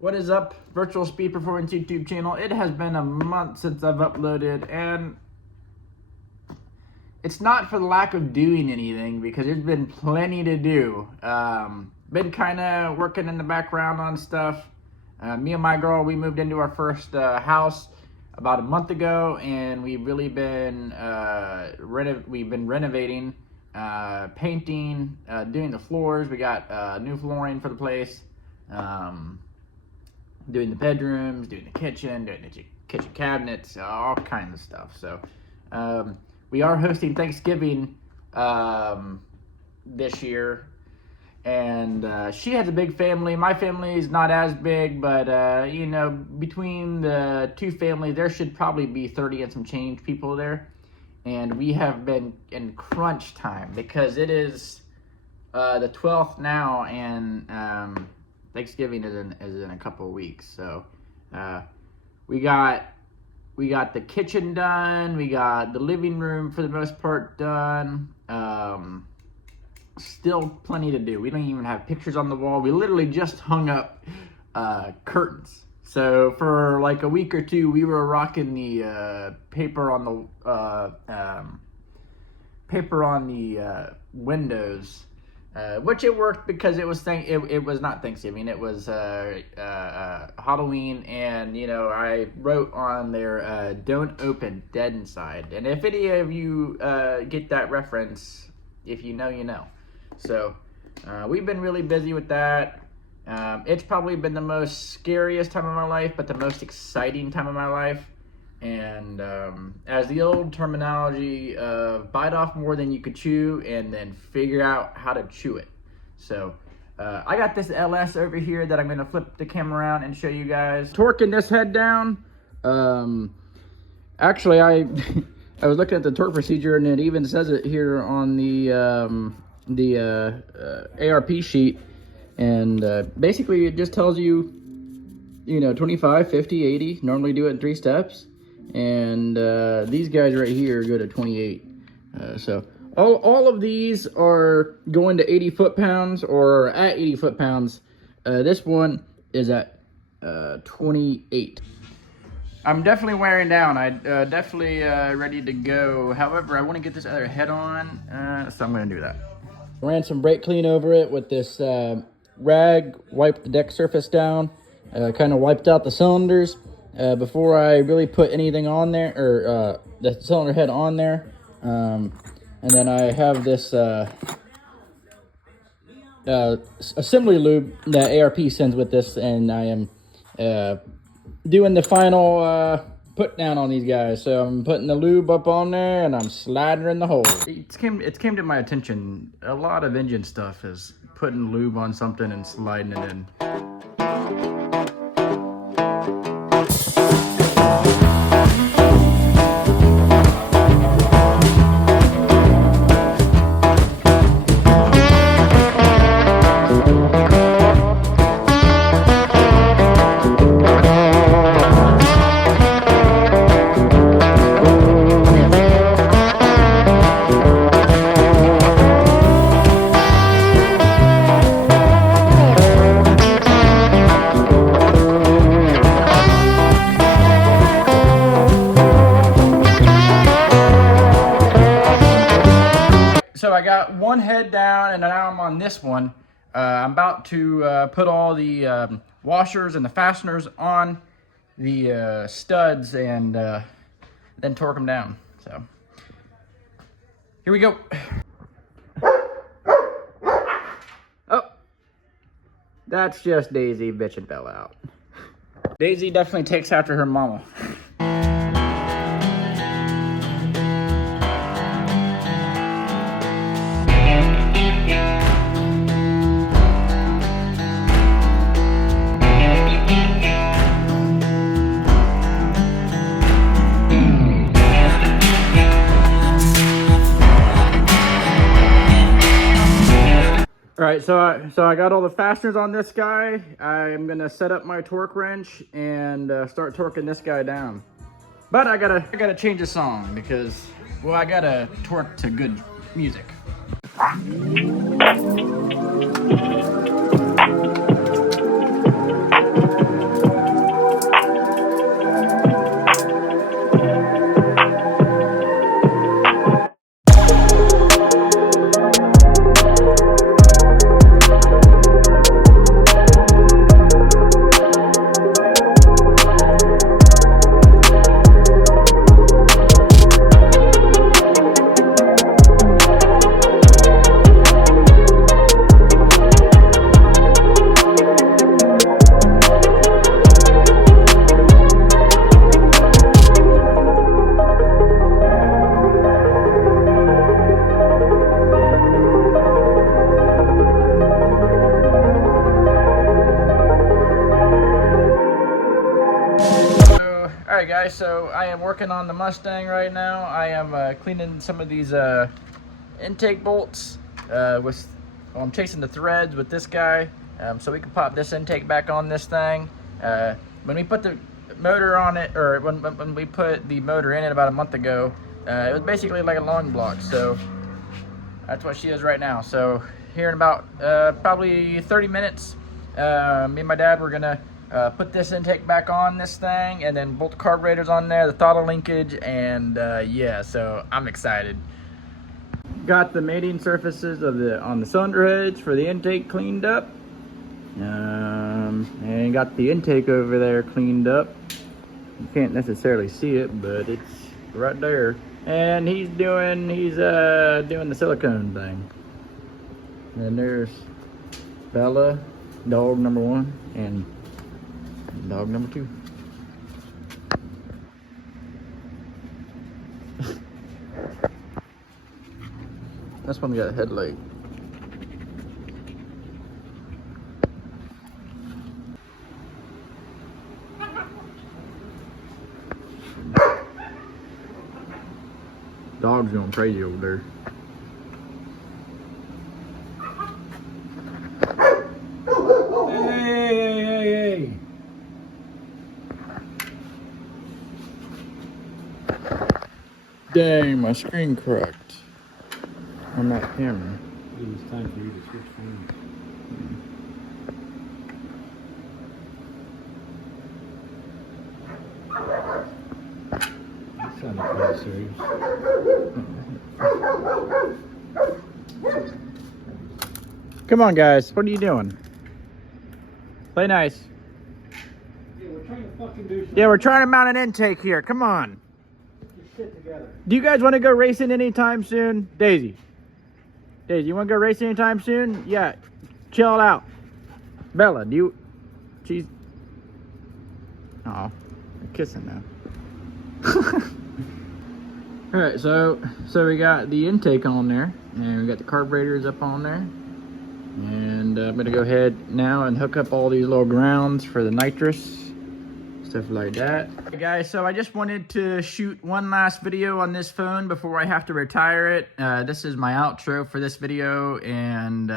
What is up, Virtual Speed Performance YouTube channel? It has been a month since I've uploaded, and it's not for the lack of doing anything, because there's been plenty to do. Been kind of working in the background on stuff. Me and my girl, we moved into our first house about a month ago, and we've really been renovating, painting, doing the floors. We got new flooring for the place. Doing the bedrooms, doing the kitchen, doing the kitchen cabinets, all kinds of stuff. So we are hosting Thanksgiving this year, and she has a big family. My family is not as big, but you know, between the two families, there should probably be 30 and some change people there. And we have been in crunch time because it is the 12th now, and Thanksgiving is in a couple of weeks. So we got the kitchen done, we got the living room for the most part done. Still plenty to do. We don't even have pictures on the wall. We literally just hung up curtains. So for like a week or two, we were rocking the paper on the windows. Which it worked because it was not Thanksgiving, it was Halloween, and you know, I wrote on there, "Don't open, dead inside." And if any of you get that reference, if you know, you know. So we've been really busy with that. It's probably been the most scariest time of my life, but the most exciting time of my life. And as the old terminology of bite off more than you could chew and then figure out how to chew it. So I got this LS over here that I'm going to flip the camera around and show you guys. Torquing this head down. Actually, I was looking at the torque procedure, and it even says it here on the ARP sheet. And basically it just tells you, you know, 25, 50, 80. Normally do it in 3 steps. And these guys right here go to 28. So all of these are going to 80 foot-pounds or at 80 foot-pounds. This one is at 28. I'm definitely wearing down. I definitely ready to go. However, I want to get this other head on, so I'm going to do that. Ran some brake clean over it with this rag, wiped the deck surface down, kind of wiped out the cylinders. Before I really put anything on there, or the cylinder head on there. And then I have this assembly lube that ARP sends with this, and I am doing the final put down on these guys. So I'm putting the lube up on there, and I'm sliding in the hole. It came to my attention, a lot of engine stuff is putting lube on something and sliding it in. So I got one head down, and now I'm on this one. I'm about to put all the washers and the fasteners on the studs, and then torque them down. So here we go. Oh, that's just Daisy bitching Bella out. Daisy definitely takes after her mama. All right, so I got all the fasteners on this guy. I'm gonna set up my torque wrench and start torquing this guy down. But I gotta change the song because, well, I gotta torque to good music. Alright guys, so I am working on the Mustang right now. I am cleaning some of these intake bolts. I'm chasing the threads with this guy, so we can pop this intake back on this thing. When we put the motor on it, or when we put the motor in it about a month ago, it was basically like a long block, so that's what she is right now. So here in about probably 30 minutes, me and my dad, we're gonna put this intake back on this thing, and then bolt the carburetors on there, the throttle linkage, and yeah, so I'm excited. Got the mating surfaces on the cylinder heads for the intake cleaned up, and got the intake over there cleaned up. You can't necessarily see it, but it's right there. And he's doing the silicone thing. And there's Bella, dog number 1, and dog number 2. This one got a headlight. Dog's going crazy over there. Hey. Dang, my screen cracked on that camera. It was time for you to switch phones. That sounded pretty serious. Come on, guys. What are you doing? Play nice. Yeah, we're trying to fucking do something. Yeah, we're trying to mount an intake here. Come on. Just sit together. Do you guys want to go racing anytime soon? Daisy, you want to go racing anytime soon? Yeah. Chill out. Bella, do you... She's... Oh, they're kissing now. Alright, so we got the intake on there, and we got the carburetors up on there, and I'm gonna go ahead now and hook up all these little grounds for the nitrous, stuff like that. Hey guys, so I just wanted to shoot one last video on this phone before I have to retire it. This is my outro for this video, and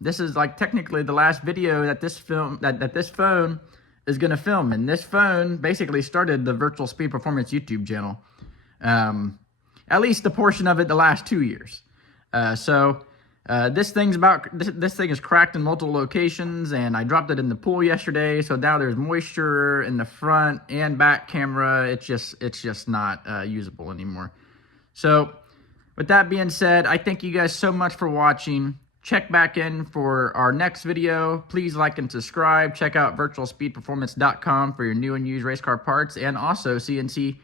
this is like technically the last video that this phone is gonna film, and this phone basically started the Virtual Speed Performance YouTube channel. At least a portion of it the last 2 years. This thing is cracked in multiple locations, and I dropped it in the pool yesterday, so now there's moisture in the front and back camera. It's just not usable anymore. So with that being said, I thank you guys so much for watching. Check back in for our next video. Please like and subscribe. Check out virtualspeedperformance.com for your new and used race car parts, and also CNC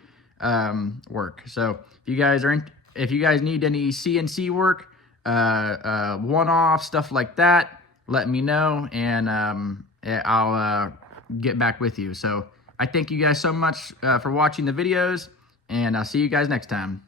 work. So if you guys need any CNC work, one-off stuff like that, let me know, and I'll get back with you. So I thank you guys so much for watching the videos, and I'll see you guys next time.